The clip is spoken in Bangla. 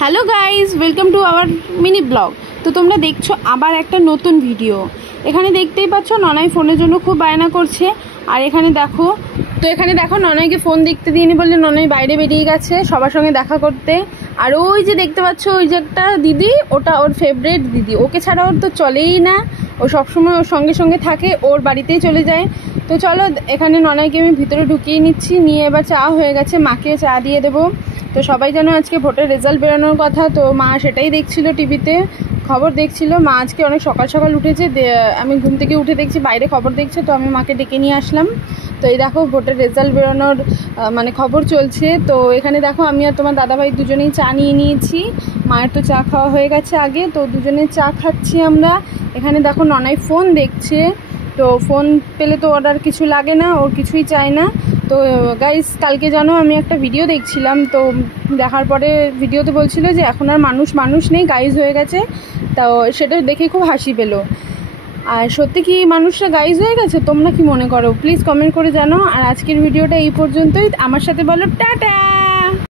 Hello guys, welcome to our mini blog. তো তোমরা দেখছো আবার একটা নতুন ভিডিও। এখানে দেখতেই পাচ্ছ ননাই ফোনের জন্য খুব বায়না করছে। আর এখানে দেখো ননাইকে ফোন দেখতে দিইনি বললে ননাই বাইরে বেরিয়ে গেছে সবার সঙ্গে দেখা করতে। আর ওই যে দেখতে পাচ্ছ ওই যে একটা দিদি, ওটা ওর ফেভারিট দিদি, ওকে ছাড়া ওর তো চলেই না। ও সবসময় ওর সঙ্গে সঙ্গে থাকে, ওর বাড়িতেই চলে যায়। তো চলো এখানে ননাইকে আমি ভিতরে ঢুকিয়ে নিচ্ছি, নিয়ে এবার চা হয়ে গেছে, মাকেও চা দিয়ে দেবো। তো সবাই যেন আজকে ভোটের রেজাল্ট বেরোনোর কথা, তো মা সেটাই দেখছিল, টিভিতে খবর দেখছিল। মা আজকে অনেক সকাল সকাল উঠেছে, আমি ঘুম থেকে উঠে দেখছি বাইরে খবর দেখছে, তো আমি মাকে ডেকে নিয়ে আসলাম। তো এই দেখো ভোটের রেজাল্ট বেরোনোর মানে খবর চলছে। তো এখানে দেখো আমি আর তোমার দাদাভাই দুজনেই চা নিয়ে নিয়েছি। মায়ের তো চা খাওয়া হয়ে গেছে আগে, তো দুজনে চা খাচ্ছি আমরা। এখানে দেখো ননাই ফোন দেখছে, তো ফোন পেলে তো ওর আর কিছু লাগে না, ওর কিছুই চায় না। তো গাইস, কালকে জানো আমি একটা ভিডিও দেখছিলাম, তো দেখার পরে ভিডিওতে বলছিল যে এখন আর মানুষ নেই, গাইজ হয়ে গেছে। তো সেটা দেখে খুব হাসি পেলো। আর সত্যি কি মানুষরা গাইজ হয়ে গেছে? তোমরা কি মনে করো প্লিজ কমেন্ট করে জানো। আর আজকের ভিডিওটা এই পর্যন্তই। আমার সাথে বলো টাটা।